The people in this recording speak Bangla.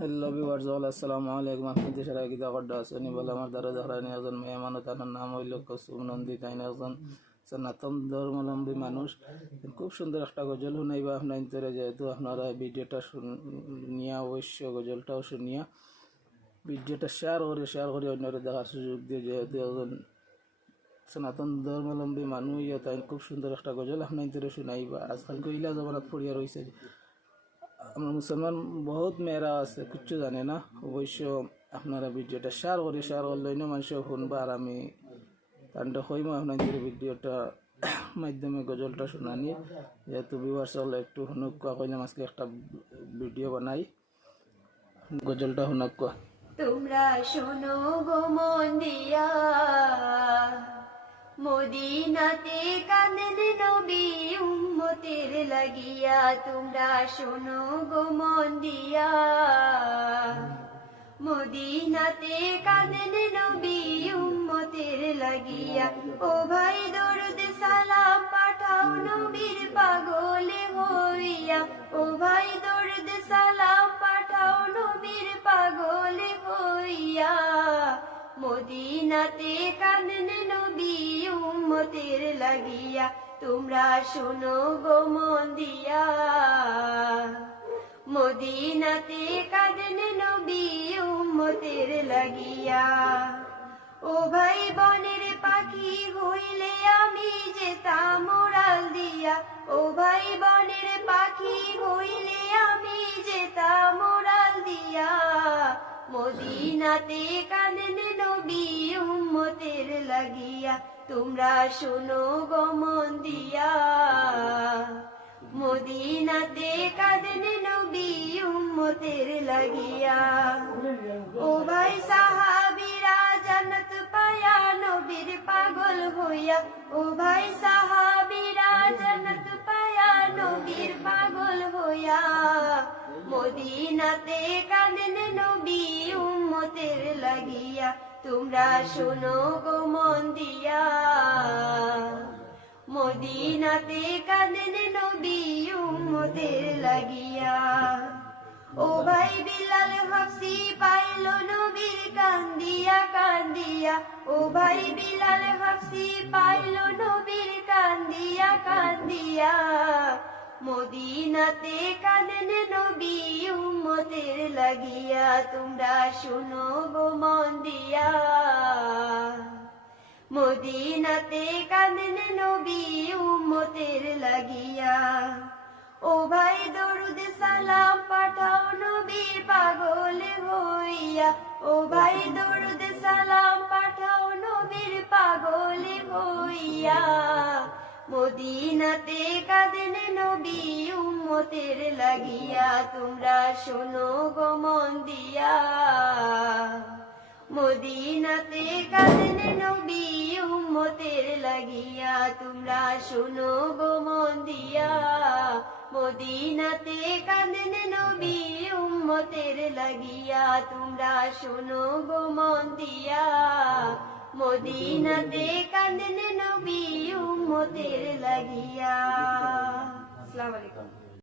হ্যালো ভিউয়ার্স, আসসালামু আলাইকুম। আপনি দেশের আগে দাওয়াত আসেনি বলে আমার দ্বারা ধরানি একজন মেহমান, তার নাম হইল কসুম নন্দী। তাই একজন সনাতন ধর্মাবলম্বী মানুষ। খুব সুন্দর একটা গজল শুনাইবা আপনার ইন্তরে, যেহেতু আপনারা ভিডিওটা শুনিয়া অবশ্য গজলটাও শুনিয়া ভিডিওটা শেয়ার করে অন্যরা দেখার সুযোগ দিয়ে, যেহেতু একজন সনাতন ধর্মাবলম্বী মানুষ তাই খুব সুন্দর একটা গজল আপনার ইন্তরে শুনাইবা। আজকাল কইলা জগন্নাথ পড়িয়া রয়েছে, আমরা মুসলমান বহুত মেয়েরা আছে কিচ্ছু জানে না। অবশ্য আপনারা ভিডিওটা শেয়ার করলে মানুষ শুনবা, আর আমি তান্ডা হইম আপনাদের ভিডিওটা মাধ্যমে গজলটা শোনানি। যেহেতু ভিউয়ার্স হল একটু শুনুকা কইলাম, আজকে একটা ভিডিও বানাই, গজলটা শুনাকা। তোমরা শোনো গো মন দিয়া, মদিনাতে কাঁদেন নবী উম্মতের লাগিয়া। তোমরা শোনো গো মন দিয়া, মদিনাতে কাঁদেন নবী উম্মতের লাগিয়া। ও ভাই দরুদ সালাম পাঠাও নবীর পাগলে হইয়া। ও ভাই দরুদ সালাম পাঠাও নবীর পাগলে হইয়া। মদিনাতে কাঁদেন নবী উম্মতের লাগিয়া। তোমরা শোনো গো মন দিয়া, মদিনাতে কাঁদেন নবী উম্মতের লাগিয়া। ও ভাই বনের পাখি হইলে আমি যেতাম উড়াল দিয়া। ও ভাই বনের পাখি হইলে আমি যেতাম উড়াল দিয়া। মদিনাতে কাঁদেন নবী উম্মতের লাগিয়া। তোমরা শোনো গো মন দিয়া, মদিনাতে কাঁদেন নবী উম্মতের লাগিয়া। ও ভাই সাহাবীরা জান্নাত পায়া নবীর পাগল হইয়া। ও ভাই সাহাবীরা জান্নাত পায়া নবীর পাগল হইয়া। মদিনাতে কাঁদেন নবী উম্মতের লাগিয়া। তোমরা শোনো গো মন দিয়া, মদিনাতে কাঁদেন নবী উম্মতের লাগিয়া। ও ভাই বিলাল হাফসি পাইল নবীর কান্দিয়া কান্দিয়া। ও ভাই বিলাল হাফসি পাইল নবীর কান্দিয়া কান্দিয়া। মদিনাতে কাঁদেন নবী উম্মতের লাগিয়া। তোমরা শোনো গো মন দিয়া, মদিনাতে কাঁদেন নবী উম্মতের লাগিয়া। ও ভাই দরুদ সালাম পাঠাও নবীর পাগলে হইয়া। ও ভাই দরুদ সালাম পাঠাও নবীর পাগলে হইয়া। মদিনাতে কাঁদেন নবী উম্মতের লাগিয়া। তোমরা শোনো গো মন দিয়া, মদিনাতে কাঁদেন নবী উম্মতের লাগিয়া। তোমরা শোনো গো মন দিয়া, মদিনাতে কাঁদেন নবী উম্মতের লাগিয়া। তোমরা শোনো গো মন দিয়া, মদিনাতে কাঁদেন নবী উম্মতের লাগিয়া। আসসালামু আলাইকুম।